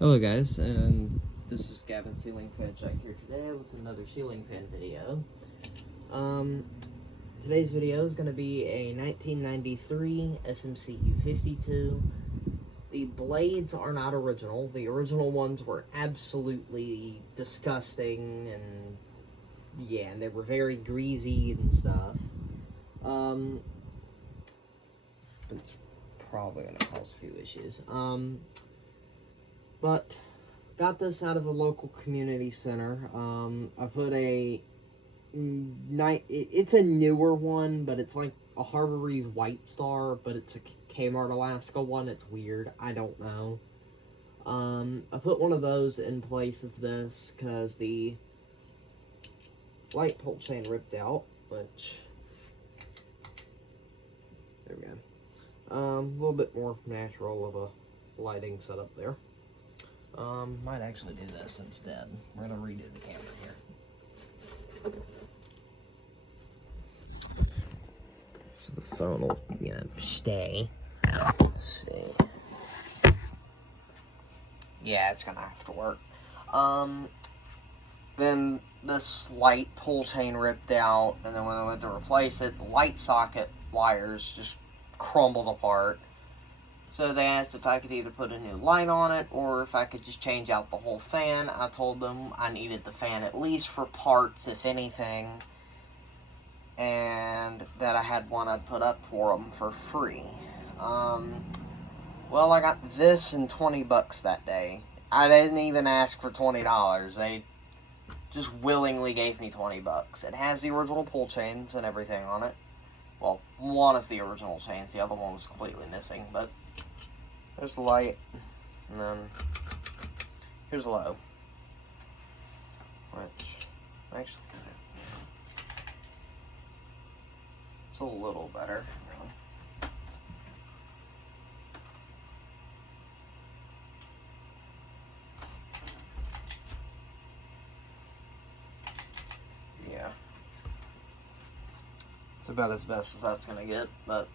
Hello guys, and this is Gavin Ceiling Fan Check here today with another ceiling fan video. Today's video is going to be a 1993 SMC u-42. The blades are not original. The original ones were absolutely disgusting, and yeah, and they were very greasy and stuff. It's probably going to cause a few issues. But got this out of a local community center. I put it's a newer one, but it's like a Harbor's White Star, but it's a Kmart Alaska one. It's weird. I don't know. I put one of those in place of this because the light pole chain ripped out, which, there we go. A little bit more natural of a lighting setup there. Might actually do this instead. We're gonna redo the camera here. So the phone will, stay. Let's see. Yeah, it's gonna have to work. Then this light pull chain ripped out, and then when I went to replace it, the light socket wires just crumbled apart. So they asked if I could either put a new light on it or if I could just change out the whole fan. I told them I needed the fan at least for parts, if anything, and that I had one I'd put up for them for free. Well, I got this in 20 bucks that day. I didn't even ask for $20. They just willingly gave me 20 bucks. It has the original pull chains and everything on it. Well, one of the original chains. The other one was completely missing, but there's the light, and then here's the low, which actually kind of, it's a little better, really. Yeah. It's about as best as that's gonna get, but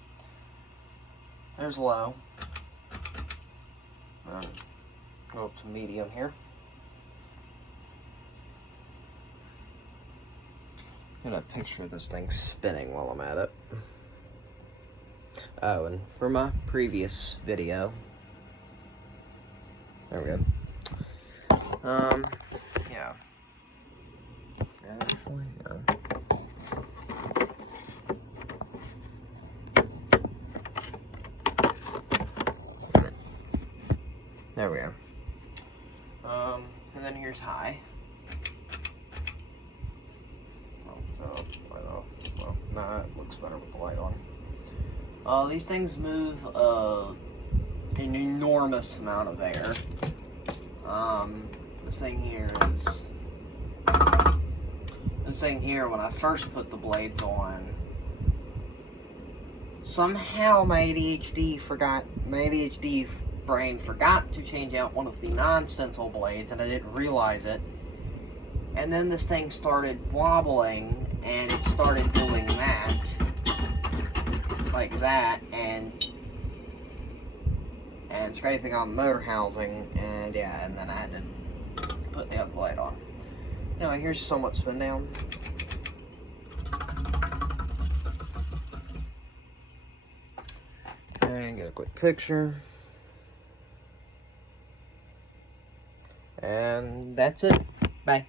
there's low. Go up to medium here. I'm gonna picture this thing spinning while I'm at it. Oh, and for my previous video, there we go. Yeah. Actually, no. There we are. And then here's high. Well, nah, it looks better with the light on. These things move an enormous amount of air. This thing here, when I first put the blades on, somehow my ADHD brain forgot to change out one of the non-stencil blades, and I didn't realize it. And then this thing started wobbling, and it started doing that, like that, and scraping on the motor housing, and yeah, and then I had to put the other blade on. Anyway, here's somewhat spin down. And get a quick picture. And that's it. Bye.